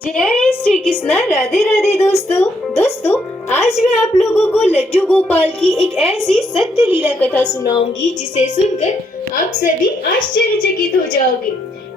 जय श्री कृष्णा। राधे राधे दोस्तों आज मैं आप लोगों को लड्डू गोपाल की एक ऐसी सत्य लीला कथा सुनाऊंगी जिसे सुनकर आप सभी आश्चर्यचकित हो जाओगे।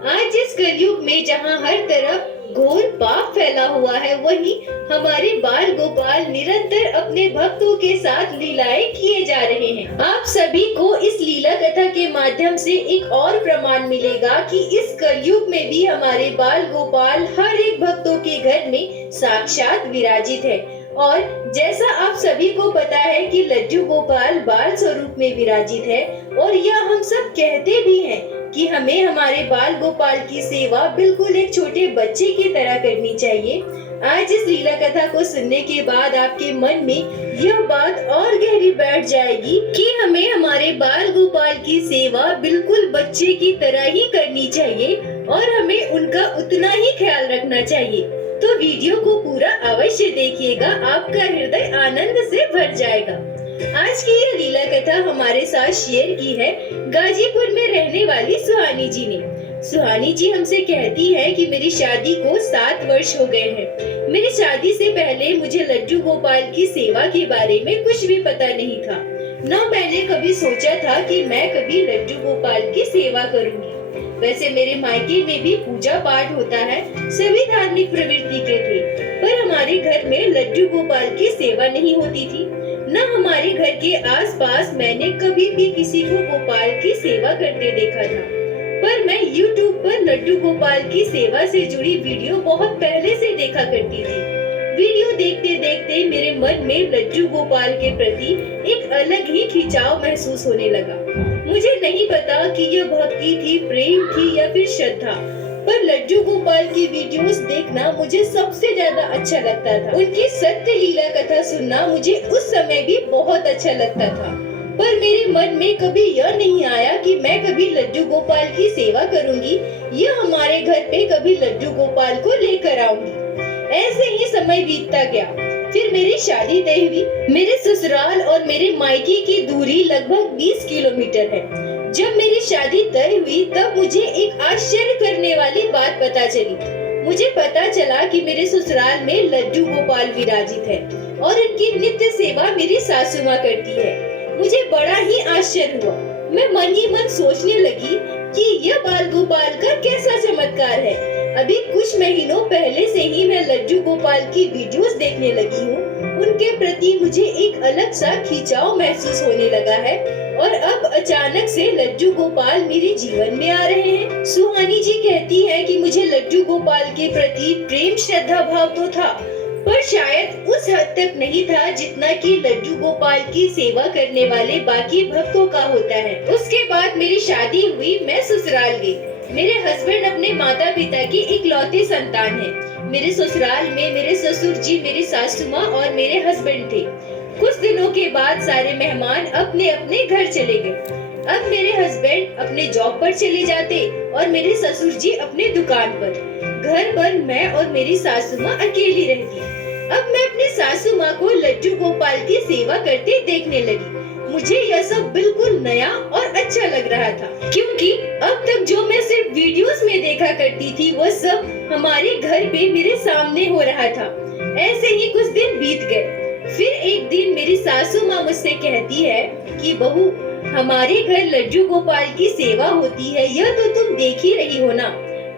आज इस कलयुग में जहां हर तरफ घोर पाप फैला हुआ है, वहीं हमारे बाल गोपाल निरंतर अपने भक्तों के साथ लीलाएं किए जा रहे हैं। आप सभी को इस लीला कथा के माध्यम से एक और प्रमाण मिलेगा कि इस कलयुग में भी हमारे बाल गोपाल हर एक भक्तों के घर में साक्षात विराजित है। और जैसा आप सभी को पता है कि लड्डू गोपाल बाल स्वरूप में विराजित है, और यह हम सब कहते भी हैं कि हमें हमारे बाल गोपाल की सेवा बिल्कुल एक छोटे बच्चे की तरह करनी चाहिए। आज इस लीला कथा को सुनने के बाद आपके मन में यह बात और गहरी बैठ जाएगी कि हमें हमारे बाल गोपाल की सेवा बिल्कुल बच्चे की तरह ही करनी चाहिए और हमें उनका उतना ही ख्याल रखना चाहिए। तो वीडियो को पूरा अवश्य देखिएगा, आपका हृदय आनंद से भर जाएगा। आज की यह लीला कथा हमारे साथ शेयर की है गाजीपुर में रहने वाली सुहानी जी ने। सुहानी जी हमसे कहती है कि मेरी शादी को 7 वर्ष हो गए हैं। मेरी शादी से पहले मुझे लड्डू गोपाल की सेवा के बारे में कुछ भी पता नहीं था। न मैंने कभी सोचा था कि मैं कभी लड्डू गोपाल की सेवा करूंगी। वैसे मेरे मायके में भी पूजा पाठ होता है, सभी धार्मिक प्रवृत्ति के थे, पर हमारे घर में लड्डू गोपाल की सेवा नहीं होती थी। न हमारे घर के आसपास मैंने कभी भी किसी को गोपाल की सेवा करते देखा था। पर मैं YouTube पर लड्डू गोपाल की सेवा से जुड़ी वीडियो बहुत पहले से देखा करती थी। वीडियो देखते देखते मेरे मन में लड्डू गोपाल के प्रति एक अलग ही खिंचाव महसूस होने लगा। मुझे नहीं पता कि यह भक्ति थी, प्रेम थी या फिर श्रद्धा, पर लड्डू गोपाल की वीडियोस देखना मुझे सबसे ज्यादा अच्छा लगता था। उनकी सत्य लीला कथा सुनना मुझे उस समय भी बहुत अच्छा लगता था, पर मेरे मन में कभी यह नहीं आया कि मैं कभी लड्डू गोपाल की सेवा करूंगी या हमारे घर पे कभी लड्डू गोपाल को लेकर आऊंगी। ऐसे ही समय बीतता गया। फिर मेरी शादी तय हुई। मेरे ससुराल और मेरे मायके की दूरी लगभग 20 किलोमीटर है। जब मेरी शादी तय हुई तब मुझे एक आश्चर्य करने वाली बात पता चली। मुझे पता चला कि मेरे ससुराल में लड्डू गोपाल विराजित है और इनकी नित्य सेवा मेरी सासू माँ करती है। मुझे बड़ा ही आश्चर्य हुआ। मैं मन ही मन सोचने लगी कि यह बाल गोपाल का कैसा चमत्कार है। अभी कुछ महीनों पहले से ही मैं लड्डू गोपाल की वीडियोस देखने लगी हूँ। उनके प्रति मुझे एक अलग सा खिंचाव महसूस होने लगा है और अब अचानक से लड्डू गोपाल मेरे जीवन में आ रहे हैं। सुहानी जी कहती है कि मुझे लड्डू गोपाल के प्रति प्रेम श्रद्धा भाव तो था, पर शायद उस हद तक नहीं था जितना कि लड्डू गोपाल की सेवा करने वाले बाकी भक्तों का होता है। उसके बाद मेरी शादी हुई, मैं ससुराल गई। मेरे हस्बैंड अपने माता पिता की इकलौते संतान हैं। मेरे ससुराल में मेरे ससुर जी, मेरी सासू माँ और मेरे हस्बैंड थे। कुछ दिनों के बाद सारे मेहमान अपने अपने घर चले गए। अब मेरे हस्बैंड अपने जॉब पर चले जाते और मेरे ससुर जी अपने दुकान पर। घर पर मैं और मेरी सासू माँ अकेली रहती। अब मैं अपने सासू माँ को लड्डू गोपाल की सेवा करते देखने लगी। मुझे यह सब बिल्कुल नया और अच्छा लग रहा था, क्योंकि अब तक जो मैं सिर्फ वीडियोस में देखा करती थी वह सब हमारे घर पे मेरे सामने हो रहा था। ऐसे ही कुछ दिन बीत गए। फिर एक दिन मेरी सासू माँ मुझसे कहती है कि बहू, हमारे घर लड्डू गोपाल की सेवा होती है, यह तो तुम देख ही रही हो ना,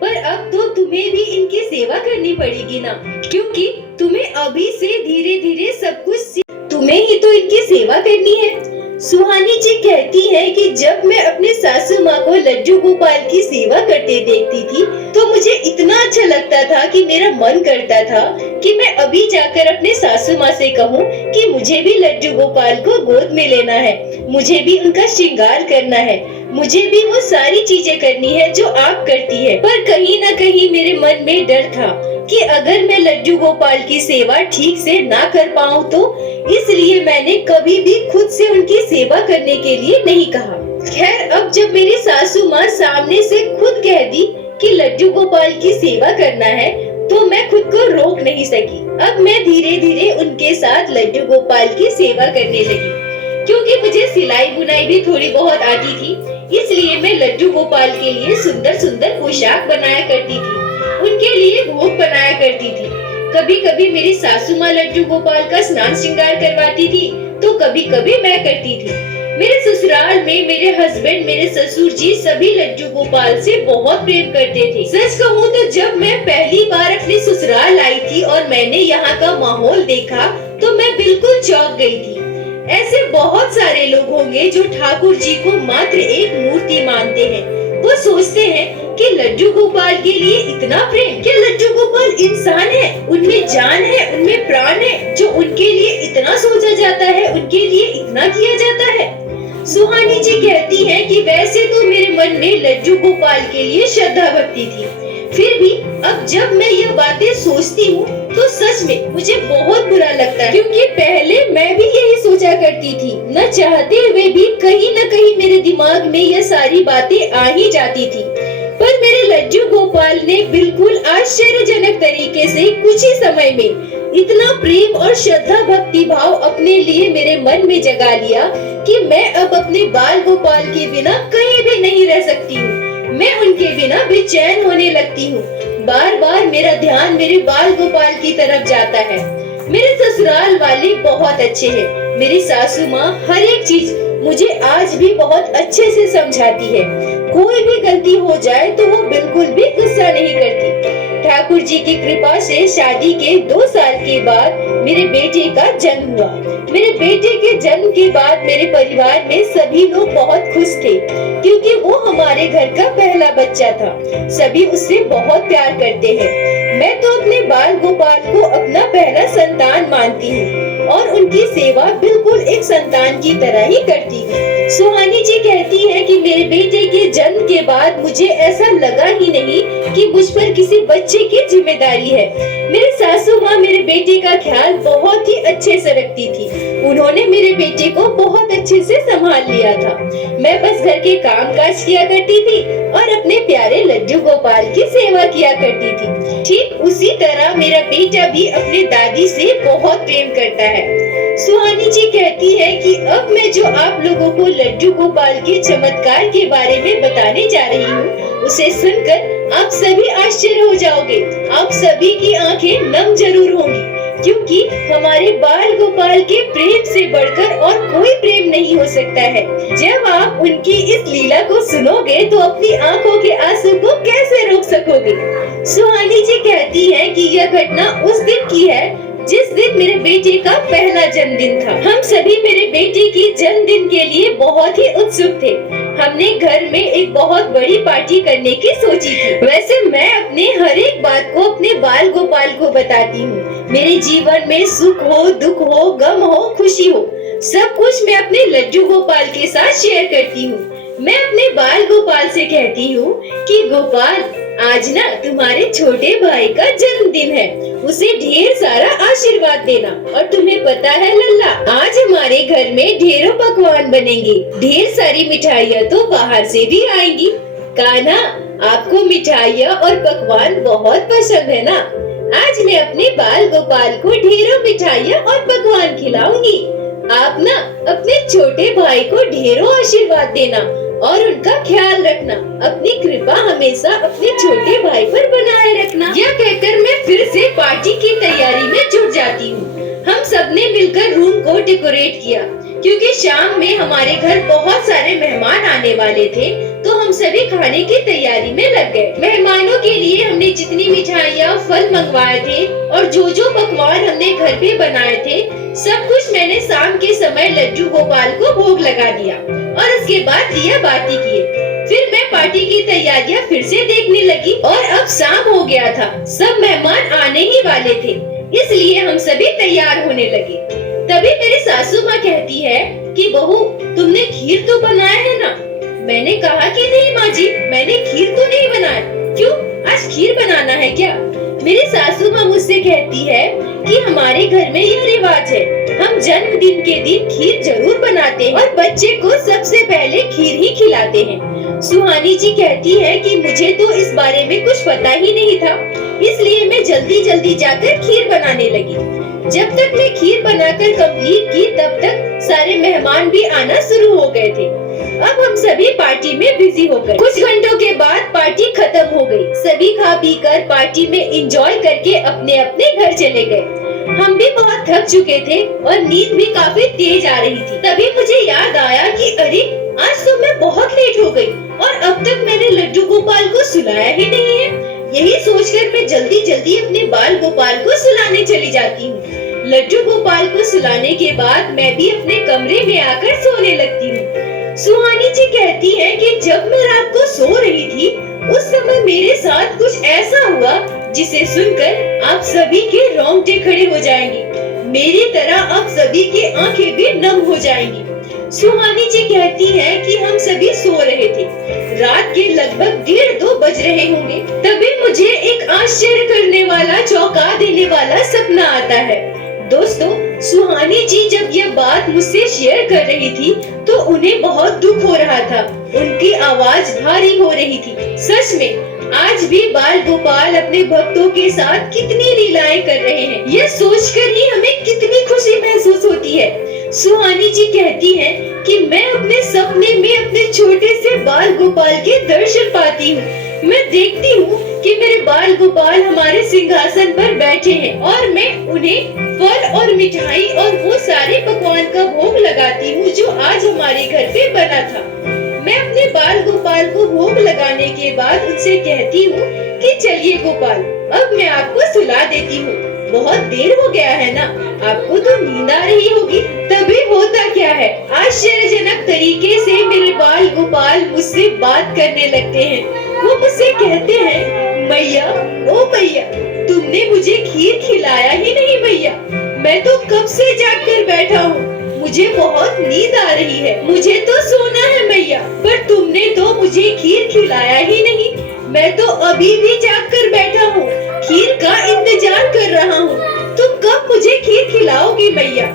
पर अब तो तुम्हें भी इनकी सेवा करनी पड़ेगी ना, क्योंकि तुम्हें अभी से धीरे धीरे सब कुछ तुम्हें ही तो इनकी सेवा करनी है। सुहानी जी कहती है कि जब मैं अपने सासू माँ को लड्डू गोपाल की सेवा करते देखती थी तो मुझे इतना अच्छा लगता था कि मेरा मन करता था कि मैं अभी जाकर अपने सासू माँ से कहूँ कि मुझे भी लड्डू गोपाल को गोद में लेना है, मुझे भी उनका श्रृंगार करना है, मुझे भी वो सारी चीजें करनी है जो आप करती है। पर कहीं न कहीं मेरे मन में डर था कि अगर मैं लड्डू गोपाल की सेवा ठीक से ना कर पाऊँ तो, इसलिए मैंने कभी भी खुद से उनकी सेवा करने के लिए नहीं कहा। खैर, अब जब मेरी सासू माँ सामने से खुद कह दी कि लड्डू गोपाल की सेवा करना है तो मैं खुद को रोक नहीं सकी। अब मैं धीरे धीरे उनके साथ लड्डू गोपाल की सेवा करने लगी। क्योंकि मुझे सिलाई बुनाई भी थोड़ी बहुत आती थी, इसलिए मैं लड्डू गोपाल के लिए सुंदर सुंदर पोशाक बनाया करती थी, उनके लिए भोग बनाया करती थी। कभी कभी मेरी सासू माँ लड्डू गोपाल का स्नान श्रृंगार करवाती थी, तो कभी कभी मैं करती थी। मेरे ससुराल में मेरे हस्बैंड, मेरे ससुर जी सभी लड्डू गोपाल से बहुत प्रेम करते थे। सच कहूँ तो जब मैं पहली बार अपने ससुराल आई थी और मैंने यहाँ का माहौल देखा तो मैं बिल्कुल चौंक गई थी। ऐसे बहुत सारे लोग होंगे जो ठाकुर जी को मात्र एक मूर्ति मानते हैं। वो सोचते हैं कि लड्डू गोपाल के लिए इतना प्रेम। क्या लड्डू गोपाल इंसान है? उनमें जान है, उनमें प्राण है, जो उनके लिए इतना सोचा जाता है, उनके लिए इतना किया जाता है। सुहानी जी कहती हैं कि वैसे तो मेरे मन में लड्डू गोपाल के लिए श्रद्धा भक्ति थी, फिर भी अब जब मैं यह बातें सोचती हूँ तो सच में मुझे बहुत बुरा लगता है, क्योंकि पहले मैं भी यही सोचा करती थी। न चाहते हुए भी कहीं न कहीं मेरे दिमाग में यह सारी बातें आ ही जाती थी। पर मेरे लड्डू गोपाल ने बिल्कुल आश्चर्यजनक तरीके से कुछ ही समय में इतना प्रेम और श्रद्धा भक्ति भाव अपने लिए मेरे मन में जगा लिया कि मैं अब अपने बाल गोपाल के बिना कहीं भी नहीं रह सकती हूँ। मैं उनके बिना बेचैन होने लगती हूँ। बार बार मेरा ध्यान मेरे बाल गोपाल की तरफ जाता है। मेरे ससुराल वाले बहुत अच्छे हैं। मेरी सासू माँ हर एक चीज मुझे आज भी बहुत अच्छे से समझाती है। कोई भी गलती हो जाए तो वो बिल्कुल भी गुस्सा नहीं करती। ठाकुर जी की कृपा से शादी के 2 साल के बाद मेरे बेटे का जन्म हुआ। मेरे बेटे के जन्म के बाद मेरे परिवार में सभी लोग बहुत खुश थे, क्योंकि वो हमारे घर का पहला बच्चा था। सभी उससे बहुत प्यार करते हैं। मैं तो अपने बाल गोपाल को अपना पहला संतान मानती हूँ और उनकी सेवा बिल्कुल एक संतान की तरह ही करती हूँ। सुहानी जी कहती है कि मेरे बेटे के जन्म के बाद मुझे ऐसा लगा ही नहीं कि मुझ पर किसी बच्चे की जिम्मेदारी है। मेरे सासू माँ मेरे बेटे का ख्याल बहुत ही अच्छे से रखती थी। उन्होंने मेरे बेटे को बहुत अच्छे से संभाल लिया था। मैं बस घर के काम काज किया करती थी और अपने प्यारे लड्डू गोपाल की सेवा किया करती थी। ठीक उसी तरह मेरा बेटा भी अपने दादी से बहुत प्रेम करता है। सुहानी जी कहती है कि अब मैं जो आप लोगों को लड्डू गोपाल के चमत्कार के बारे में बताने जा रही हूँ, उसे सुनकर आप सभी आश्चर्य हो जाओगे। आप सभी की आंखें नम जरूर होंगी, क्योंकि हमारे बाल गोपाल के प्रेम से बढ़कर और कोई प्रेम नहीं हो सकता है। जब आप उनकी इस लीला को सुनोगे तो अपनी आंखों के आंसू को कैसे रोक सकोगे। सुहानी जी कहती है कि यह घटना उस दिन की है जिस दिन मेरे बेटे का पहला जन्मदिन था। हम सभी मेरे बेटे की जन्मदिन के लिए बहुत ही उत्सुक थे। हमने घर में एक बहुत बड़ी पार्टी करने की सोची थी। वैसे मैं अपने हर एक बात को अपने बाल गोपाल को बताती हूँ। मेरे जीवन में सुख हो, दुख हो, गम हो, खुशी हो, सब कुछ मैं अपने लड्डू गोपाल के साथ शेयर करती हूँ। मैं अपने बाल गोपाल से कहती हूँ कि गोपाल, आज ना तुम्हारे छोटे भाई का जन्मदिन है, उसे ढेर सारा आशीर्वाद देना। और तुम्हें पता है लल्ला, आज हमारे घर में ढेरों पकवान बनेंगे। ढेर सारी मिठाइयाँ तो बाहर से भी आएंगी। कान्हा, आपको मिठाइयाँ और पकवान बहुत पसंद है ना? आज मैं अपने बाल गोपाल को ढेरों मिठाइयाँ और पकवान खिलाऊंगी। आप ना अपने छोटे भाई को ढेरों आशीर्वाद देना और उनका ख्याल रखना। अपनी कृपा हमेशा अपने छोटे भाई पर बनाए रखना। यह कहकर मैं फिर से पार्टी की तैयारी में जुट जाती हूँ। हम सबने मिलकर रूम को डेकोरेट किया, क्योंकि शाम में हमारे घर बहुत सारे मेहमान आने वाले थे, तो हम सभी खाने की तैयारी में लग गए। मेहमानों के लिए हमने जितनी मिठाइयाँ, फल मंगवाए थे और जो जो पकवान हमने घर पे बनाए थे, सब कुछ मैंने शाम के समय लड्डू गोपाल को भोग लगा दिया और उसके बाद दिया बाती किए। फिर मैं पार्टी की तैयारियां फिर से देखने लगी और अब शाम हो गया था। सब मेहमान आने ही वाले थे, इसलिए हम सभी तैयार होने लगे। तभी मेरी सासू माँ कहती है कि बहू, तुमने खीर तो बनाया है ना? मैंने कहा कि नहीं माँ जी, मैंने खीर तो नहीं बनाया। क्यों, आज खीर बनाना है क्या? मेरी सासू माँ मुझसे कहती है कि हमारे घर में यह रिवाज है, हम जन्मदिन के दिन खीर जरूर बनाते हैं और बच्चे को सबसे पहले खीर ही खिलाते हैं। सुहानी जी कहती है कि मुझे तो इस बारे में कुछ पता ही नहीं था, इसलिए मैं जल्दी जल्दी जाकर खीर बनाने लगी। जब तक मैं खीर बनाकर कंप्लीट की, तब तक सारे मेहमान भी आना शुरू हो गए थे। अब हम सभी पार्टी में बिजी हो गए। कुछ घंटों के बाद पार्टी खत्म हो गई। सभी खा पी कर पार्टी में एंजॉय करके अपने अपने घर चले गए। हम भी बहुत थक चुके थे और नींद भी काफी तेज आ रही थी। तभी मुझे याद आया कि अरे आज तो मैं बहुत लेट हो गई और अब तक मैंने लड्डू गोपाल को सुलाया ही नहीं है। यही सोचकर मैं जल्दी जल्दी अपने बाल गोपाल को सुलाने चली जाती हूँ। लड्डू गोपाल को सुलाने के बाद मैं भी अपने कमरे में आकर सोने लगती हूँ। सुहानी जी कहती है कि जब मैं रात को सो रही थी उस समय मेरे साथ कुछ ऐसा हुआ जिसे सुनकर आप सभी के रोंगटे खड़े हो जाएंगे। मेरी तरह आप सभी की आंखें भी नम हो जाएंगी। सुहानी जी कहती है कि हम सभी सो रहे थे। रात के लगभग 1:30 बज रहे होंगे। तभी मुझे एक आश्चर्य करने वाला, चौंका देने वाला सपना आता है। दोस्तों, सुहानी जी जब यह बात मुझसे शेयर कर रही थी तो उन्हें बहुत दुख हो रहा था। उनकी आवाज भारी हो रही थी। सच में आज भी बाल गोपाल अपने भक्तों के साथ कितनी लीलाएं कर रहे हैं, यह सोचकर ही हमें कितनी खुशी महसूस होती है। सुहानी जी कहती है कि मैं अपने सपने में अपने छोटे से बाल गोपाल के दर्शन पाती हूँ। मैं देखती हूँ कि मेरे बाल गोपाल हमारे सिंहासन पर बैठे हैं और मैं उन्हें फल और मिठाई और वो सारे पकवान का भोग लगाती हूँ जो आज हमारे घर पे बना था। मैं अपने बाल गोपाल को भोग लगाने के बाद उनसे कहती हूँ कि चलिए गोपाल, अब मैं आपको सुला देती हूँ। बहुत देर हो गया है ना, आपको तो नींद आ रही होगी। तभी होता क्या है, आश्चर्यजनक तरीके से मेरे बाल गोपाल मुझसे बात करने लगते हैं। वो मुझसे कहते हैं, मैया, ओ मैया, तुमने मुझे खीर खिलाया ही नहीं मैया। मैं तो कब से जाग कर बैठा हूँ, मुझे बहुत नींद आ रही है, मुझे तो सोना है मैया, पर तुमने तो मुझे खीर खिलाया ही नहीं। मैं तो अभी भी जाग कर बैठा हूँ, खीर का इंतजार कर रहा हूँ। तुम कब मुझे खीर खिलाओगी मैया?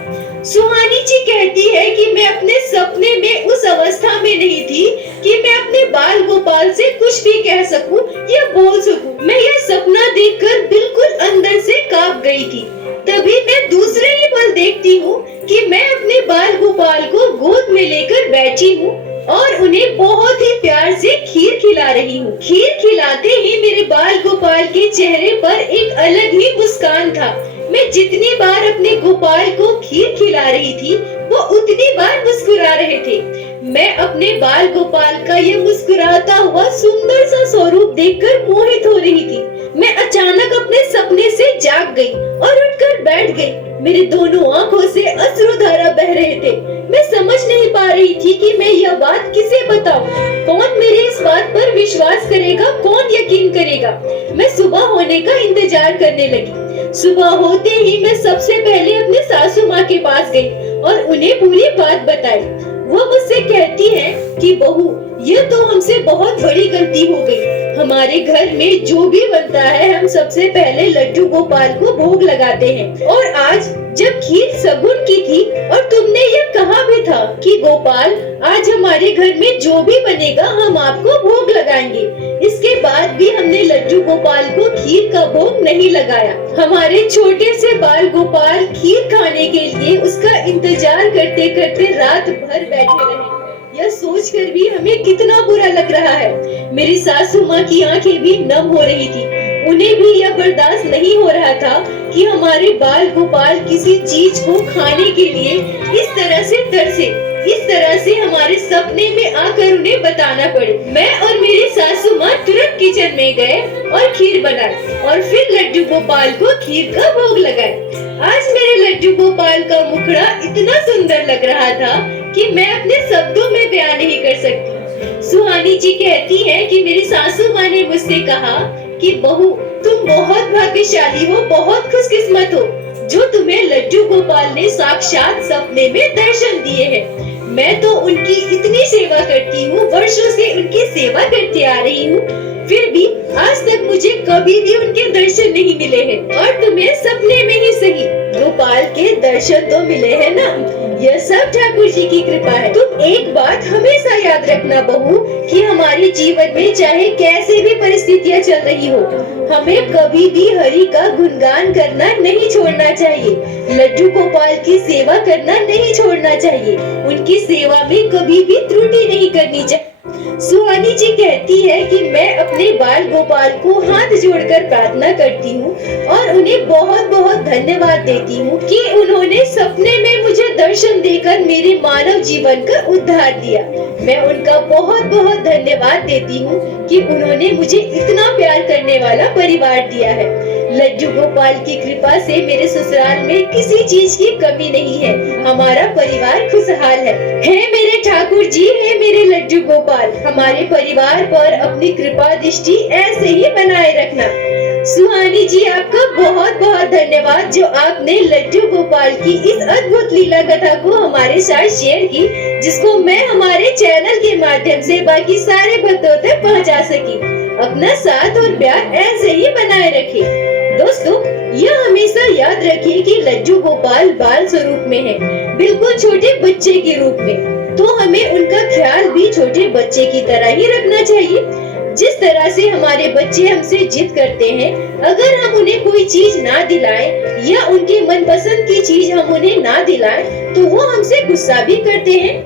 सुहानी जी कहती है कि मैं अपने सपने में उस अवस्था में नहीं थी कि मैं अपने बाल गोपाल से कुछ भी कह सकूं या बोल सकूं। मैं यह सपना देखकर बिल्कुल अंदर से कांप गई थी। तभी मैं दूसरे ही पल देखती हूँ कि मैं अपने बाल गोपाल को गोद में लेकर बैठी हूँ और उन्हें बहुत ही प्यार से खीर खिला रही हूँ। खीर खिलाते ही मेरे बाल गोपाल के चेहरे पर एक अलग ही मुस्कान था। मैं जितनी बार अपने गोपाल को खीर खिला रही थी वो उतनी बार मुस्कुरा रहे थे। मैं अपने बाल गोपाल का ये मुस्कुराता हुआ सुंदर सा स्वरूप देखकर मोहित हो रही थी। मैं अचानक अपने सपने से जाग गई और उठकर बैठ गई। मेरे दोनों आंखों से अश्रुधारा बह रहे थे। मैं समझ नहीं पा रही थी कि मैं यह बात किसे बताऊं। कौन मेरे इस बात पर विश्वास करेगा, कौन यकीन करेगा। मैं सुबह होने का इंतजार करने लगी। सुबह होते ही मैं सबसे पहले अपने सासू माँ के पास गई और उन्हें पूरी बात बताई। वो मुझसे कहती है कि बहू, यह तो हमसे बहुत बड़ी गलती हो गई। हमारे घर में जो भी बनता है हम सबसे पहले लड्डू गोपाल को भोग लगाते हैं, और आज जब खीर सगुन की थी और तुमने यह कहा भी था कि गोपाल आज हमारे घर में जो भी बनेगा हम आपको भोग लगाएंगे, इसके बाद भी हमने लड्डू गोपाल को खीर का भोग नहीं लगाया। हमारे छोटे से बाल गोपाल खीर खाने के लिए उसका इंतजार करते करते रात भर बैठे रहे। यह सोचकर भी हमें कितना बुरा लग रहा है। मेरी सासू माँ की आंखें भी नम हो रही थी। उन्हें भी यह बर्दाश्त नहीं हो रहा था कि हमारे बाल गोपाल किसी चीज को खाने के लिए इस तरह से तरसे, इस तरह से हमारे सपने में आकर उन्हें बताना पड़े। मैं और मेरी सासू माँ तुरंत किचन में गए और खीर बनाई और फिर लड्डू गोपाल को खीर का भोग लगाए। आज मेरे लड्डू गोपाल का मुखड़ा इतना सुंदर लग रहा था कि मैं अपने शब्दों में बयान नहीं कर सकती। सुहानी जी कहती है कि मेरी सासू माँ ने मुझसे कहा कि बहू, तुम बहुत भाग्यशाली हो, बहुत खुशकिस्मत हो जो तुम्हें लड्डू गोपाल ने साक्षात सपने में दर्शन दिए हैं। मैं तो उनकी इतनी सेवा करती हूँ, वर्षों से उनकी सेवा करते आ रही हूँ, फिर भी आज तक मुझे कभी भी उनके दर्शन नहीं मिले हैं। और तुम्हें सपने में ही सही गोपाल के दर्शन तो मिले हैं ना। यह सब ठाकुर जी की कृपा है। तुम एक बात हमेशा याद रखना बहू, कि हमारे जीवन में चाहे कैसे भी परिस्थितियाँ चल रही हो, हमें कभी भी हरि का गुणगान करना नहीं छोड़ना चाहिए। लड्डू गोपाल की सेवा करना नहीं छोड़ना चाहिए। उनकी सेवा में कभी भी त्रुटि नहीं करनी चाहिए। सुहानी जी कहती है कि मैं अपने बाल गोपाल को हाथ जोड़कर प्रार्थना करती हूँ और उन्हें बहुत बहुत धन्यवाद देती हूँ कि उन्होंने सपने में मुझे दर्शन देकर मेरे मानव जीवन का उद्धार दिया। मैं उनका बहुत बहुत धन्यवाद देती हूँ कि उन्होंने मुझे इतना प्यार करने वाला परिवार दिया है। लड्डू गोपाल की कृपा से मेरे ससुराल में किसी चीज की कमी नहीं है। हमारा परिवार खुशहाल है। हे मेरे ठाकुर जी, हे मेरे लड्डू गोपाल, हमारे परिवार पर अपनी कृपा दृष्टि ऐसे ही बनाए रखना। सुहानी जी, आपका बहुत बहुत धन्यवाद जो आपने लड्डू गोपाल की इस अद्भुत लीला कथा को हमारे साथ शेयर की, जिसको मैं हमारे चैनल के माध्यम से बाकी सारे भक्तों तक पहुंचा सकी। अपना साथ और प्यार ऐसे ही बनाए रखें। दोस्तों, यह हमेशा याद रखिए कि लड्डू गोपाल बाल स्वरूप में है, बिल्कुल छोटे बच्चे के रूप में। तो हमें उनका ख्याल भी छोटे बच्चे की तरह ही रखना चाहिए। जिस तरह से हमारे बच्चे हमसे जिद करते हैं, अगर हम उन्हें कोई चीज ना दिलाएं या उनके मनपसंद की चीज हम उन्हें ना दिलाएं, तो वो हमसे गुस्सा भी करते हैं।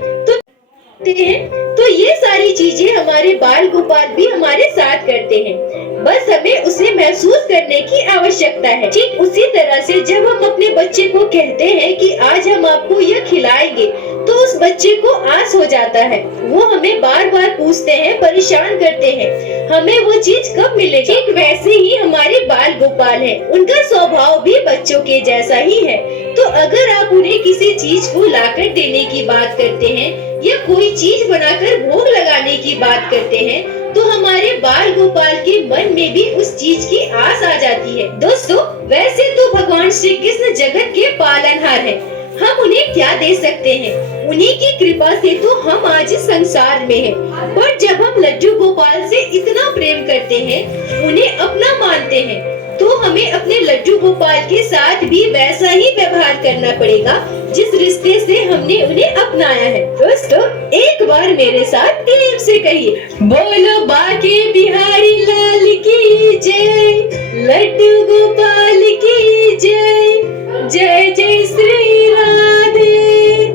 तो ये सारी चीजें हमारे बाल गोपाल भी हमारे साथ करते हैं। बस हमें उसे महसूस करने की आवश्यकता है। ठीक उसी तरह से जब हम अपने बच्चे को कहते हैं कि आज हम आपको यह खिलाएंगे, तो उस बच्चे को आस हो जाता है। वो हमें बार बार पूछते हैं, परेशान करते हैं, हमें वो चीज कब मिलेगी। ठीक वैसे ही हमारे बाल गोपाल हैं। उनका स्वभाव भी बच्चों के जैसा ही है। तो अगर आप उन्हें किसी चीज को लाकर देने की बात करते हैं या कोई चीज बनाकर भोग लगाने की बात करते हैं, तो हमारे बाल गोपाल के मन में भी उस चीज की आस आ जाती है। दोस्तों, वैसे तो भगवान श्री कृष्ण जगत के पालनहार हैं। हम उन्हें क्या दे सकते हैं? उन्हीं की कृपा से तो हम आज इस संसार में हैं। पर जब हम लड्डू गोपाल से इतना प्रेम करते हैं, उन्हें अपना मानते हैं, तो हमें अपने लड्डू गोपाल के साथ भी वैसा ही व्यवहार करना पड़ेगा जिस रिश्ते से हमने उन्हें अपनाया है। दोस्तों, एक बार मेरे साथ प्रेम से कहिए, बोलो बाके बिहारी लाल की जय, लड्डू गोपाल की जय, जय जय श्री राधे।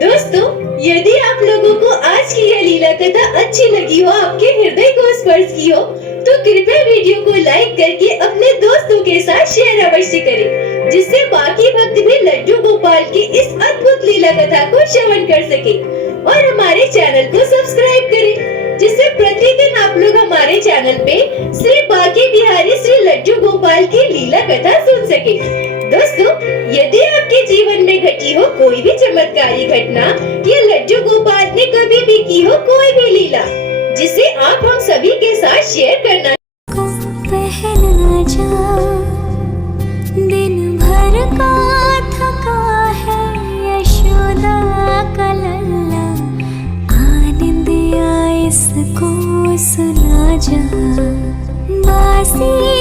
दोस्तों, यदि आप लोगों को आज की यह लीला कथा अच्छी लगी हो, आपके हृदय को स्पर्श की हो, तो कृपया वीडियो को लाइक करके अपने दोस्तों के साथ शेयर अवश्य करें, जिससे बाकी भक्त भी लड्डू गोपाल की इस अद्भुत लीला कथा को श्रवण कर सके। और हमारे चैनल को सब्सक्राइब करें, जिससे प्रतिदिन आप लोग हमारे चैनल पे श्री बाके बिहारी श्री लड्डू गोपाल की लीला कथा सुन सके। दोस्तों, यदि आपके जीवन में घटी हो कोई भी चमत्कारी घटना या लड्डू गोपाल ने कभी भी की हो कोई भी लीला, जिसे आप हम सभी के साथ शेयर करना। पहला जा दिन भर का थका है यशोदा का लल्ला, आनंद या इसको सुना जा, बासी